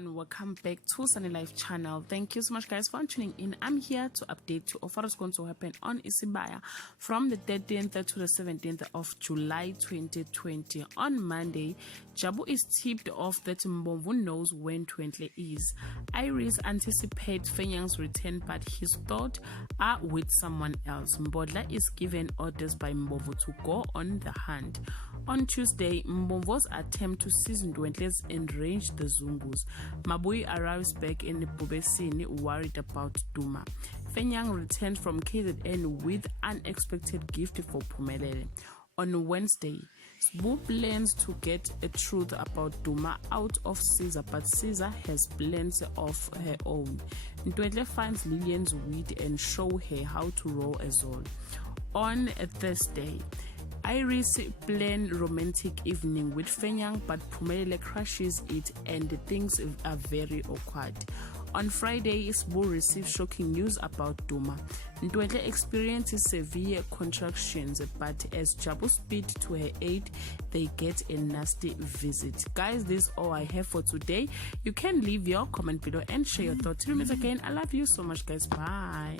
everyone, welcome back to Sunny Life channel. Thank you so much guys for tuning in. I'm here to update you of what is going to happen on Isibaya from the 13th to the 17th of July 2020. On Monday, Jabu is tipped off that Mbomvu knows when Twentle is. Iris anticipates Fenyang's return, but his thoughts are with someone else. Mbodla is given orders by Mbomvu to go on the hunt. On Tuesday, Mbomvu's attempt to seize Ndwentle's enraged the Zungus. Mabui arrives back in Bubesini worried about Duma. Fenyang returned from KZN with unexpected gift for Pumelele. On Wednesday, Sbu plans to get a truth about Duma out of Caesar, but Caesar has plans of her own. Ndwentle finds Lillian's wheat and show her how to roll a zone. On Thursday, Iris plan romantic evening with Fenyang, but Pumelele crashes it and things are very awkward. On Friday, Sbu receives shocking news about Duma. Ndwentle experiences severe contractions, but as Jabu speeds to her aid, they get a nasty visit. Guys, this is all I have for today. You can leave your comment below and share your thoughts. Till we meet again, I love you so much guys. Bye.